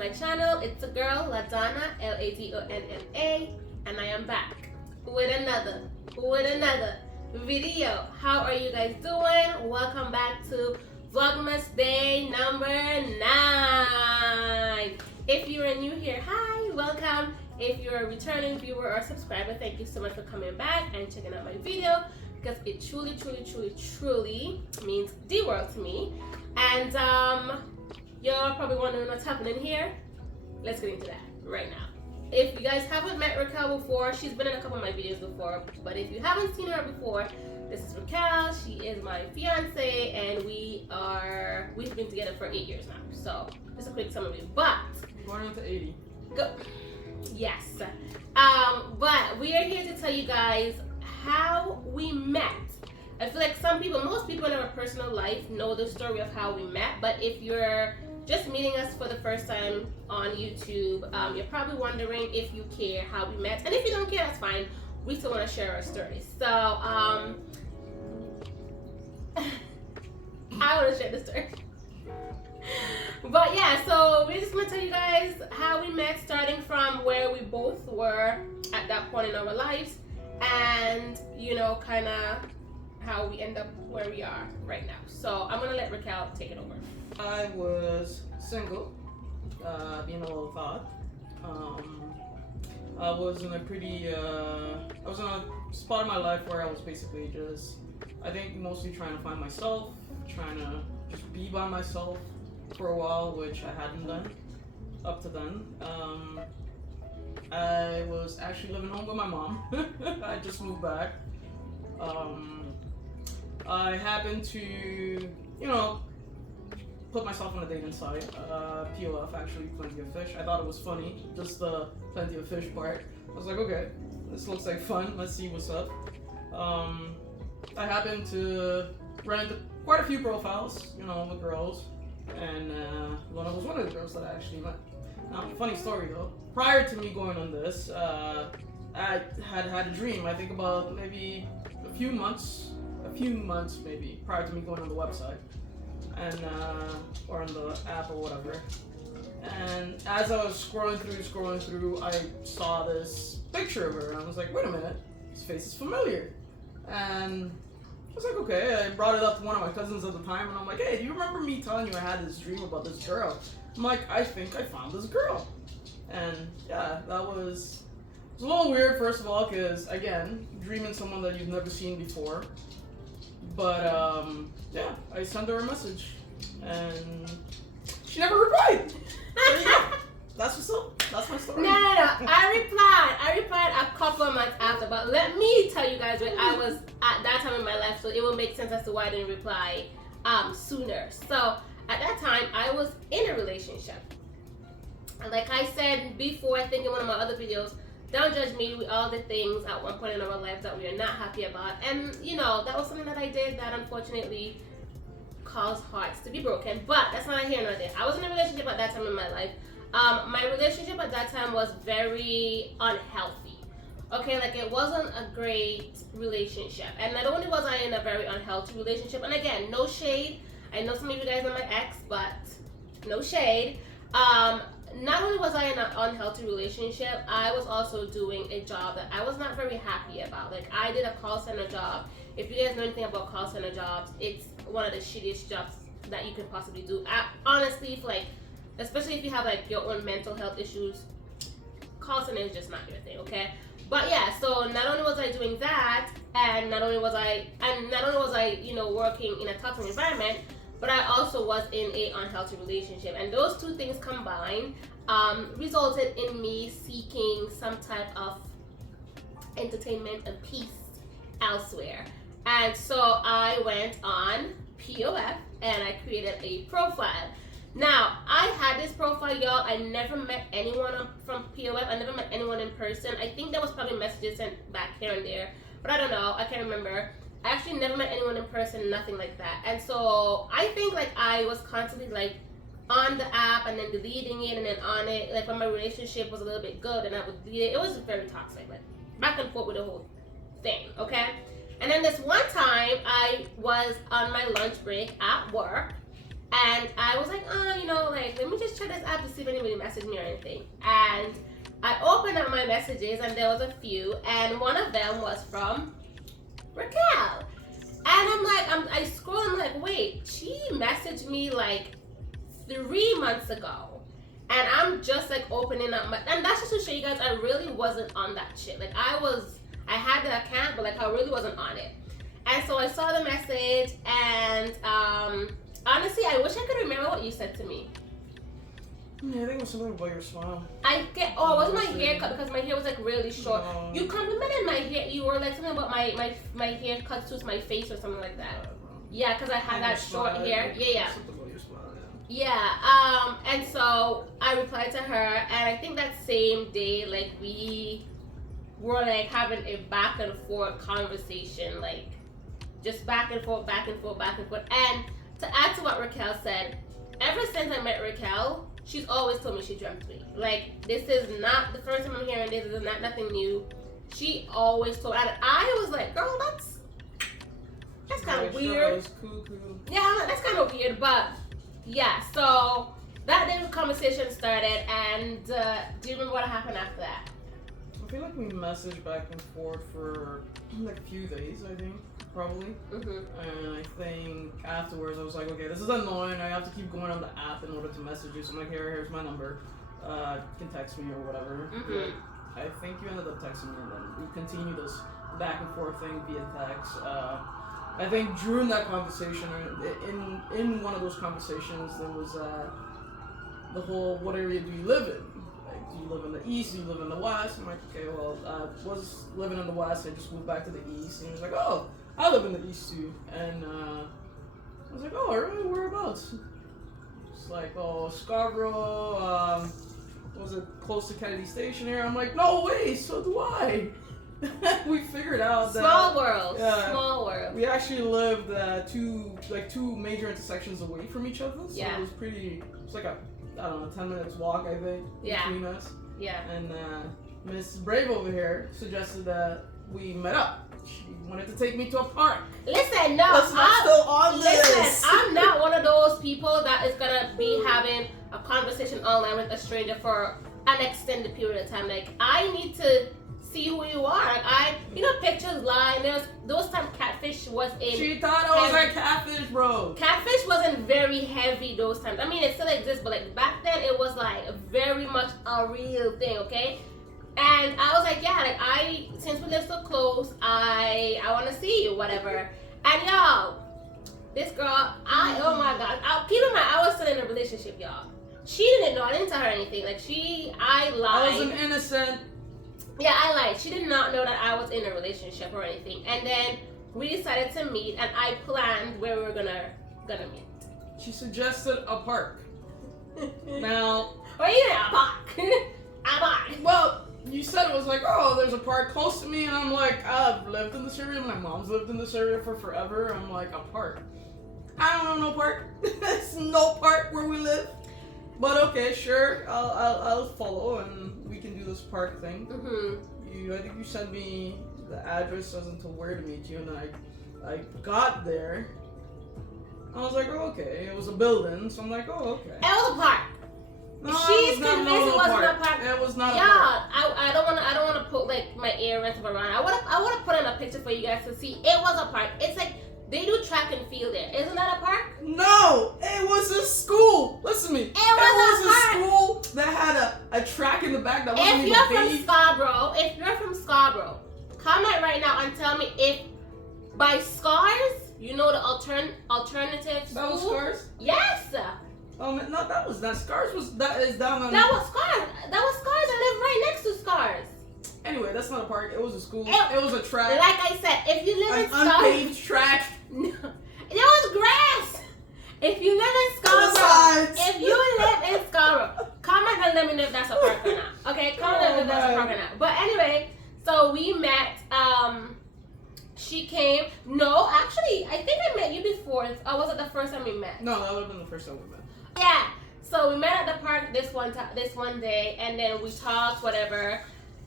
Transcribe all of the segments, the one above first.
my channel. It's a girl, LaDonnaa, LaDonnaa, and I am back with another video. How are you guys doing? Welcome back to Vlogmas day number 9. If you are new here, hi, welcome. If you're a returning viewer or subscriber, thank you so much for coming back and checking out my video, because it truly means the world to me. And you're probably wondering what's happening here. Let's get into that right now. If you guys haven't met Raquel before, she's been in a couple of my videos before, but if you haven't seen her before, this is Raquel. She is my fiance, and we've been together for 8 years now. So just a quick summary. But going on to 80. Go. Yes. But we are here to tell you guys how we met. I feel like most people in our personal life know the story of how we met, but if you're just meeting us for the first time on YouTube, you're probably wondering if you care how we met, and if you don't care, that's fine. We still want to share our story. So I want to share the story. But yeah, so we're just going to tell you guys how we met, starting from where we both were at that point in our lives, and kind of how we end up where we are right now. So I'm gonna let Raquel take it over. I was single, being a little thought. I was in a spot in my life where I was basically just, I think mostly trying to find myself, trying to just be by myself for a while, which I hadn't done up to then. I was actually living home with my mom. I just moved back. I happened to, put myself on a dating site, POF, actually, Plenty of Fish. I thought it was funny, just the Plenty of Fish part. I was like, okay, this looks like fun, let's see what's up. I happened to run into quite a few profiles, with girls, and Luna was one of the girls that I actually met. Now, funny story though, prior to me going on this, I had a dream, I think about maybe a few months maybe prior to me going on the website and or on the app or whatever. And as I was scrolling through, I saw this picture of her and I was like, wait a minute, this face is familiar. And I was like, okay. I brought it up to one of my cousins at the time and I'm like, hey, do you remember me telling you I had this dream about this girl? I'm like, I think I found this girl. And yeah, it was a little weird, first of all, because again, dreaming someone that you've never seen before. But yeah, I sent her a message and she never replied. There you go. That's what's up. That's my story. No. I replied a couple of months after, but let me tell you guys where I was at that time in my life, so it will make sense as to why I didn't reply sooner. So at that time, I was in a relationship. And like I said before, I think in one of my other videos, don't judge me, we all did things at one point in our lives that we are not happy about. And, that was something that I did that unfortunately caused hearts to be broken. But that's not here nor there. I was in a relationship at that time in my life. My relationship at that time was very unhealthy. Okay, like it wasn't a great relationship. And not only was I in a very unhealthy relationship, and again, no shade. I know some of you guys are my ex, but no shade. Not only was I in an unhealthy relationship, I was also doing a job that I was not very happy about. Like, I did a call center job. If you guys know anything about call center jobs, it's one of the shittiest jobs that you can possibly do. Honestly, especially if you have like your own mental health issues, call center is just not your thing, okay? But yeah, so not only was I doing that, and not only was I, working in a toxic environment, but I also was in an unhealthy relationship. And those two things combined resulted in me seeking some type of entertainment and peace elsewhere. And so I went on POF and I created a profile. Now, I had this profile, y'all. I never met anyone from POF. I never met anyone in person. I think there was probably messages sent back here and there, but I don't know. I can't remember. I actually never met anyone in person, nothing like that. And so I think I was constantly on the app and then deleting it and then on it. Like when my relationship was a little bit good and I would delete it. It was very toxic, back and forth with the whole thing, okay? And then this one time I was on my lunch break at work And I was like, you know, like, let me just check this app to see if anybody messaged me or anything. And I opened up my messages, and there was a few, and one of them was from Raquel. And I'm like, I scroll, I'm like, wait, she messaged me like 3 months ago. And I'm just like opening up and that's just to show you guys I really wasn't on that shit. Like I had the account, but like I really wasn't on it. And so I saw the message, and honestly, I wish I could remember what you said to me. Yeah, I think it was something about your smile. It wasn't my haircut, because my hair was like really short. No. You complimented my hair. You were like something about my hair cut to my face or something like that. Yeah, because I had that short hair. Yeah. Something about your smile, Yeah. And so I replied to her, and I think that same day, like we were like having a back and forth conversation, like just back and forth. And to add to what Raquel said, ever since I met Raquel, she's always told me she dreamt me. Like, this is not the first time I'm hearing this. This is not nothing new. She always told me. And I was like, girl, that's kind of weird. Cool. Yeah, I'm like, that's kind of weird. But, yeah. So, that day the conversation started. And do you remember what happened after that? I feel like we messaged back and forth for like a few days, I think. Probably. And I think afterwards I was like, okay, this is annoying. I have to keep going on the app in order to message you. So I'm like, here's my number. You can text me or whatever. But I think you ended up texting me, and then we continued this back and forth thing via text. I think during that conversation, in one of those conversations, there was the whole, what area do you live in? Like, do you live in the east? Do you live in the west? I'm like, okay, well, I was living in the west. I just moved back to the east. And he was like, oh, I live in the east too. And I was like, oh, really? Whereabouts? It's like, oh, Scarborough. Was it close to Kennedy Station here? I'm like, no way, so do I. We figured out that small world. We actually lived two major intersections away from each other. So Yeah. it's like a, I don't know, 10 minutes walk, I think, between us. Yeah. And Miss Brave over here suggested that we met up. She wanted to take me to a park. Listen, no, I'm not one of those people that is gonna be having a conversation online with a stranger for an extended period of time. Like, I need to see who you are. Pictures lie. And there's those times catfish was in. She thought it was a catfish, bro. Catfish wasn't very heavy those times. I mean, it still exists, but like back then, it was like very much a real thing. Okay. And I was like, yeah, like since we live so close, I want to see you, whatever. And y'all, this girl, oh my god, keep in mind, I was still in a relationship, y'all. She didn't know, I didn't tell her anything. Like I lied. I was an innocent. Yeah, I lied. She did not know that I was in a relationship or anything. And then we decided to meet, and I planned where we were gonna meet. She suggested a park. Now, a park. A park. Well, you said it was like, oh, there's a park close to me, and I'm like, I've lived in this area. My mom's lived in this area for forever. I'm like, a park. I don't know no park. There's no park where we live. But okay, sure, I'll follow, and we can do this park thing. I think you sent me the address as to where to meet you, and I got there. I was like, oh, okay. It was a building, so I'm like, oh, okay. It was a park. No, She's convinced it wasn't a park. It was not a park. park. I don't wanna put like my earrings around. I wanna put in a picture for you guys to see. It was a park. It's like they do track and field there. Isn't that a park? No, it was a school. Listen to me. It was a school that had a track in the back that wasn't even paved. If you're from Scarborough, comment right now and tell me if by Scars, you know the alternative school. That was Scars? Yes. No, that was not Scars. That is down on. That was Scars. I live right next to Scars. Anyway, that's not a park. It was a school. It was a track. Like I said, if you live in Scarborough, unpaved track. No, it was grass. If you live in Scarborough, comment and let me know if that's a park or not. Okay, comment and let me know if that's a park or not. But anyway, so we met. She came. No, actually, I think I met you before. Or was it the first time we met? No, that would have been the first time we met. Yeah. So we met at the park this one day, and then we talked, whatever.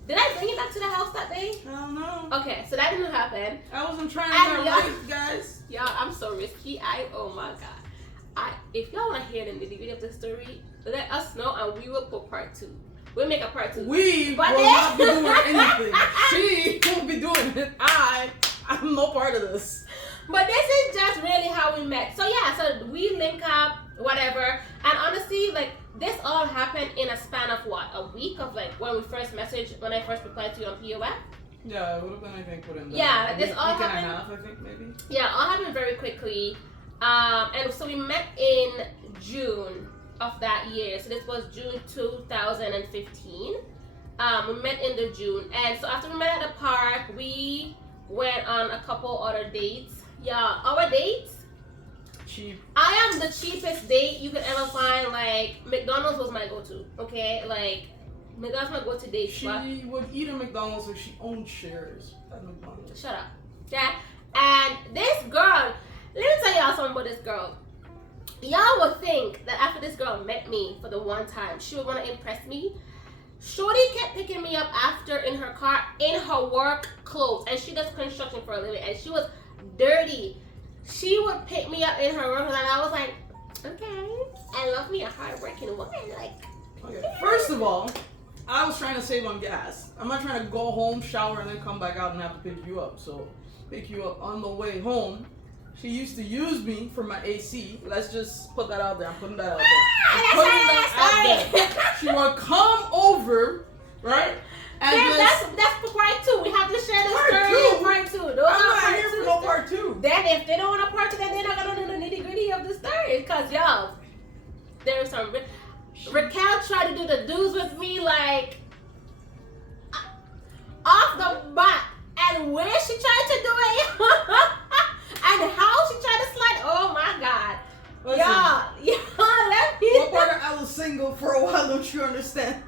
Did I bring you back to the house that day? I don't know. Okay, so that didn't happen. I wasn't trying to get raped, guys. Y'all, I'm so risky. Oh my god. if y'all want to hear the nitty-gritty of the story, let us know and we will put part 2. We'll make a part 2. We But will then- not be doing anything. She won't be doing it. I'm no part of this. But this is just really how we met. So yeah, so we link up, whatever. And honestly, like this all happened in a span of what? A week of like when I first replied to you on POF. Yeah, it would have been, I think, within the Yeah, like, this week all and a happened- half, I think, maybe. Yeah, all happened very quickly. And so we met in June of that year. So this was June 2015. We met in the June. And so after we met at the park, we went on a couple other dates. Yeah, our dates. Cheap. I am the cheapest date you could ever find. Like McDonald's was my go-to. Okay, like McDonald's my go-to date She spot. would eat at McDonald's if she owned shares at McDonald's. Shut up. Yeah. And this girl, let me tell y'all something about this girl. Y'all would think that after this girl met me for the one time, she would want to impress me. Shorty kept picking me up after in her car in her work clothes, and she does construction for a living, and she was dirty. She would pick me up in her work clothes, and I was like, okay, I love me a hard-working woman. Like, Okay. First of all, I was trying to save on gas. I'm not trying to go home, shower, and then come back out and have to pick you up. So, pick you up on the way home. She used to use me for my AC. Let's just put that out there. I'm putting that out there. I'm putting that out there. She would come over, right? And Damn, just, that's for part 2. We have to share this Part story two? in part 2. Those I'm are not part here 2 for no stories. part 2. Then if they don't want a part 2, then they're not gonna know the nitty gritty of the story. Because y'all, there's some Raquel tried to do the do's with me like off the bat, and where she tried to do it, and how she tried to slide. Oh my God, Listen, y'all, let me. what part of I was single for a while? Don't you understand?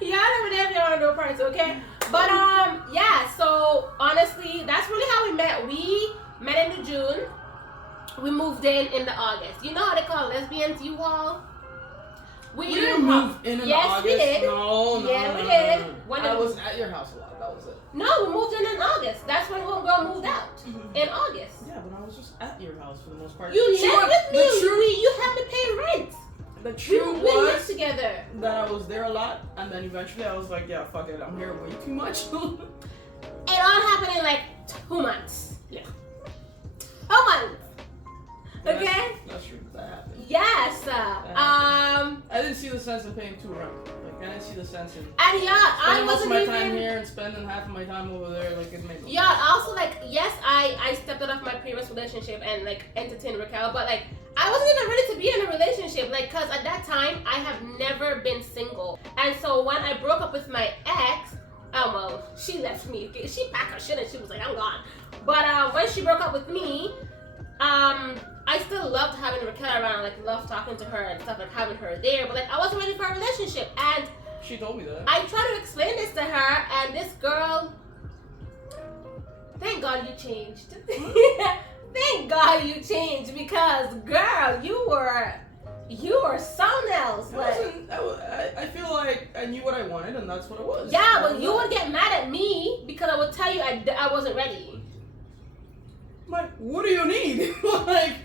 Y'all never know if y'all want to do a part 2, okay? But yeah. So honestly, that's really how we met. We met in the June. We moved in the August. You know how they call lesbians, you all? We didn't move in Yes, August. we did. No, Yeah, no, we no, did. no, no. When I did- was at your house a lot. That was it. No, we moved in August. That's when homegirl moved out. In August. Yeah, but I was just at your house for the most part. You She lived was- with me. The truth, You had to pay rent. the We truth lived was together. that I was there a lot, and then eventually I was like, yeah, fuck it, I'm here way too much. It all happened in like 2 months. Yeah. 2 months. Okay? That's true. That happened. Yes. I didn't see the sense in paying 2 rent. Like, I didn't see the sense in And yeah, I spending most of wasn't my even. time here and spending half of my time over there. Like, it made no Yeah, also like yes, I stepped out of my previous relationship and like entertained Raquel, but like I wasn't even ready to be in a relationship, like cause at that time I have never been single, and so when I broke up with my ex, well, she left me. She packed her shit and she was like, I'm gone. But when she broke up with me, I still loved having Raquel around, like loved talking to her and stuff, like having her there, but like I wasn't ready for a relationship, and She told me that. I tried to explain this to her, and this girl, thank God you changed. Thank God you changed, because girl, you were something else. Like, I feel like I knew what I wanted, and that's what it was. yeah, but you would get mad at me because I would tell you I wasn't ready. Like, what do you need? Like,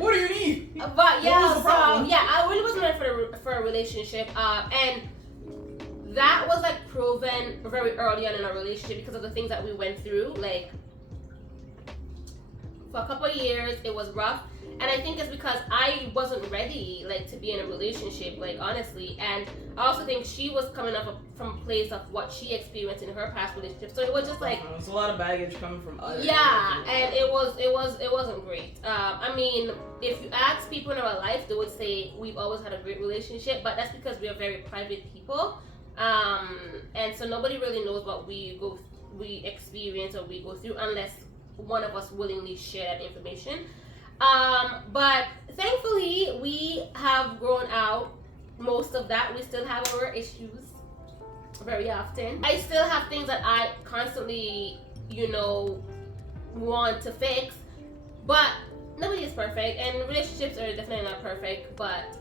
what do you need? But What yeah, was the problem? so yeah, I really wasn't ready for a relationship, and that was like proven very early on in our relationship because of the things that we went through. Like for a couple of years, it was rough, and I think it's because I wasn't ready, like, to be in a relationship, like, honestly. And I also think she was coming up from a place of what she experienced in her past relationship, so it was just like, There's a lot of baggage coming from others. yeah, and it wasn't great. I mean, if you ask people in our life, they would say we've always had a great relationship, but that's because we are very private people, and so nobody really knows what we experience or we go through unless one of us willingly share that information. But thankfully, we have grown out most of that. We still have our issues very often. I still have things that I constantly, want to fix, but nobody is perfect, and relationships are definitely not perfect, but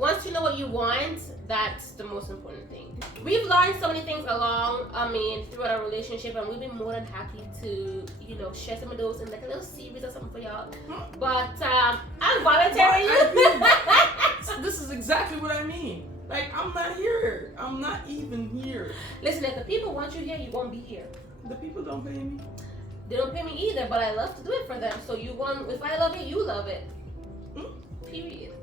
once you know what you want, that's the most important thing. We've learned so many things throughout our relationship, and we've been more than happy to, share some of those in like a little series or something for y'all. But I'm volunteering you. This is exactly what I mean. Like, I'm not here. I'm not even here. Listen, if the people want you here, you won't be here. The people don't pay me. They don't pay me either, but I love to do it for them. So if I love it, you love it. Period.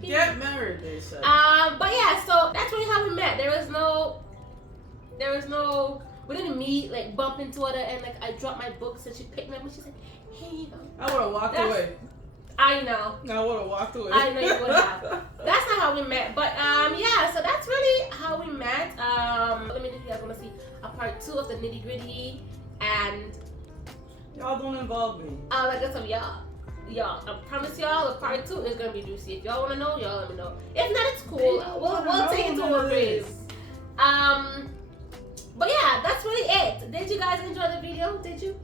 Get married, they said. But yeah, so that's really how we met. We didn't meet, like, bump into her, and like I dropped my books and she picked me up and she said, hey, I would have walked away. I know. I would have walked away. I know you would have. That's not how we met. But yeah, so that's really how we met. Let me know if you guys want to see a part 2 of the nitty gritty, and y'all don't involve me. like I said, y'all, I promise y'all, the part 2 is gonna be juicy. If y'all wanna know, y'all let me know. If not, it's cool. We'll take it to a breeze. But yeah, that's really it. Did you guys enjoy the video? Did you?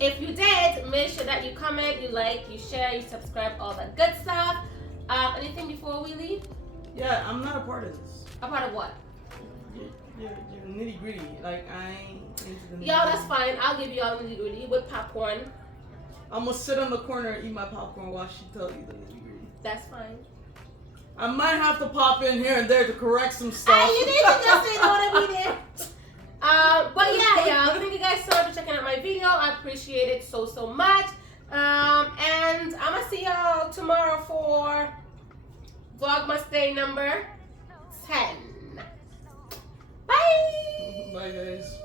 If you did, make sure that you comment, you like, you share, you subscribe, all that good stuff. Anything before we leave? Yeah, I'm not a part of this. A part of what? You're nitty gritty. Like, I ain't into the nitty. Y'all, that's fine. I'll give you all the nitty gritty with popcorn. I'm gonna sit on the corner and eat my popcorn while she tells you the nitty gritty. That's fine. I might have to pop in here and there to correct some stuff. Hey, you need to just say no to me there. But yeah, y'all, thank you guys so much for checking out my video. I appreciate it so much. And I'm gonna see y'all tomorrow for VLOGMAS day number 10. Bye. Bye, guys.